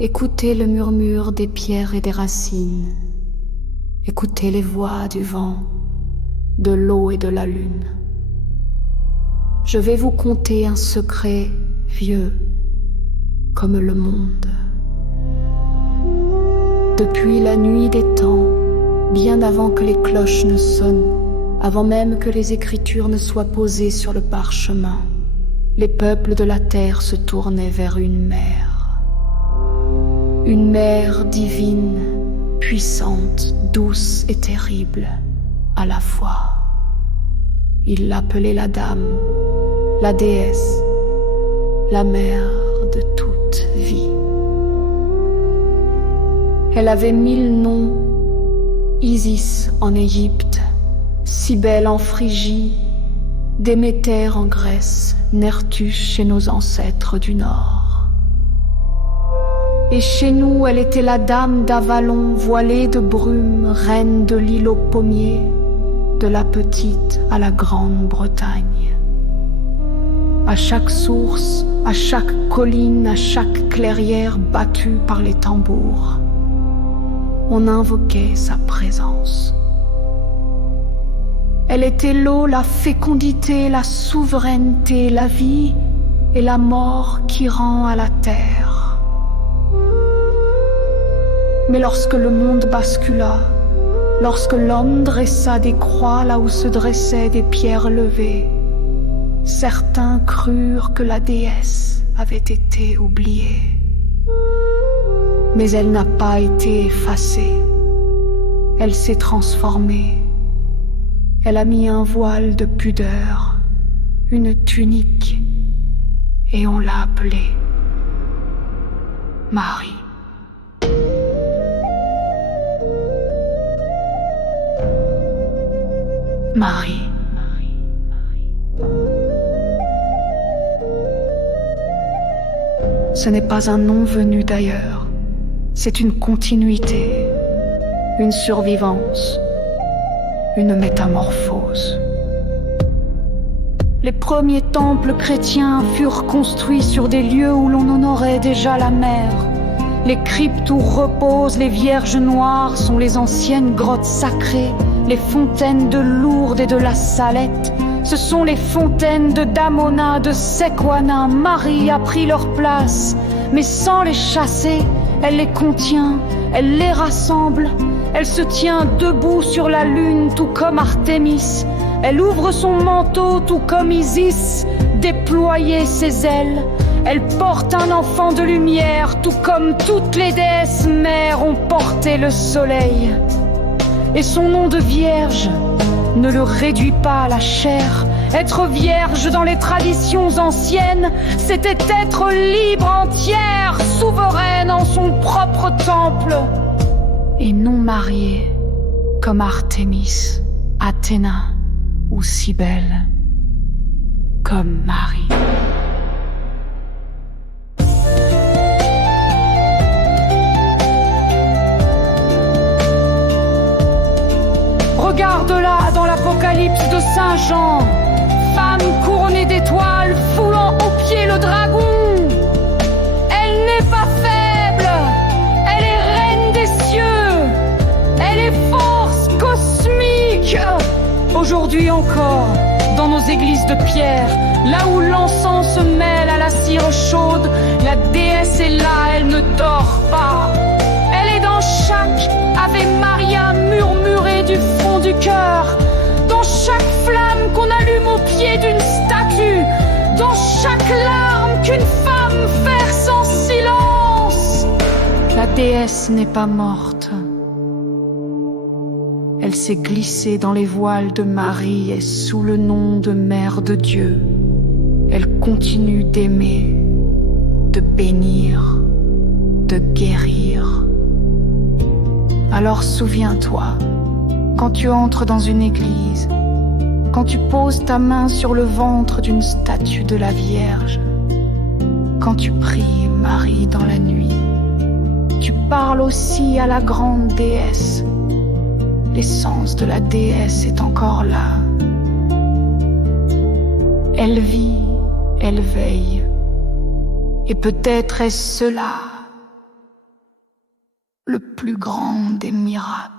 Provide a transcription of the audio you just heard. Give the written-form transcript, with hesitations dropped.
Écoutez le murmure des pierres et des racines. Écoutez les voix du vent, de l'eau et de la lune. Je vais vous conter un secret vieux comme le monde. Depuis la nuit des temps, bien avant que les cloches ne sonnent, avant même que les écritures ne soient posées sur le parchemin, les peuples de la terre se tournaient vers une mère divine, puissante, douce et terrible à la fois. Ils l'appelaient la dame, la déesse, la mère de toute vie. Elle avait 1000 noms: Isis en Égypte, Cybèle en Phrygie, Déméter en Grèce, Nertus chez nos ancêtres du Nord. Et chez nous, elle était la dame d'Avalon, voilée de brume, reine de l'île aux pommiers, de la petite à la Grande-Bretagne. À chaque source, à chaque colline, à chaque clairière battue par les tambours, on invoquait sa présence. Elle était l'eau, la fécondité, la souveraineté, la vie et la mort qui rend à la terre. Mais lorsque le monde bascula, lorsque l'homme dressa des croix là où se dressaient des pierres levées, certains crurent que la déesse avait été oubliée. Mais elle n'a pas été effacée. Elle s'est transformée. Elle a mis un voile de pudeur, une tunique, et on l'a appelée Marie. Marie. Ce n'est pas un nom venu d'ailleurs, c'est une continuité, une survivance, une métamorphose. Les premiers temples chrétiens furent construits sur des lieux où l'on honorait déjà la mer. Les cryptes où reposent les vierges noires sont les anciennes grottes sacrées. Les fontaines de Lourdes et de la Salette, ce sont les fontaines de Damona, de Sequana. Marie a pris leur place, mais sans les chasser, elle les contient, elle les rassemble. Elle se tient debout sur la lune, tout comme Artémis. Elle ouvre son manteau, tout comme Isis, déployer ses ailes. Elle porte un enfant de lumière, tout comme toutes les déesses mères ont porté le soleil. Et son nom de vierge ne le réduit pas à la chair. Être vierge dans les traditions anciennes, c'était être libre entière, souveraine en son propre temple. Et non mariée, comme Artémis, Athéna ou Cybèle, comme Marie. Regarde-la dans l'Apocalypse de Saint Jean, femme couronnée d'étoiles, foulant aux pieds le dragon. Elle n'est pas faible, elle est reine des cieux, elle est force cosmique. Aujourd'hui encore, dans nos églises de pierre, là où l'encens se mêle à la cire chaude, la déesse est là, elle ne dort pas. Elle est dans chaque Ave Maria murmuré du fond du cœur, dans chaque flamme qu'on allume au pied d'une statue, dans chaque larme qu'une femme verse en silence. La déesse n'est pas morte. Elle s'est glissée dans les voiles de Marie et sous le nom de Mère de Dieu, elle continue d'aimer, de bénir, de guérir. Alors souviens-toi, quand tu entres dans une église, quand tu poses ta main sur le ventre d'une statue de la Vierge, quand tu pries Marie dans la nuit, tu parles aussi à la grande déesse. L'essence de la déesse est encore là. Elle vit, elle veille, et peut-être est-ce cela le plus grand des miracles.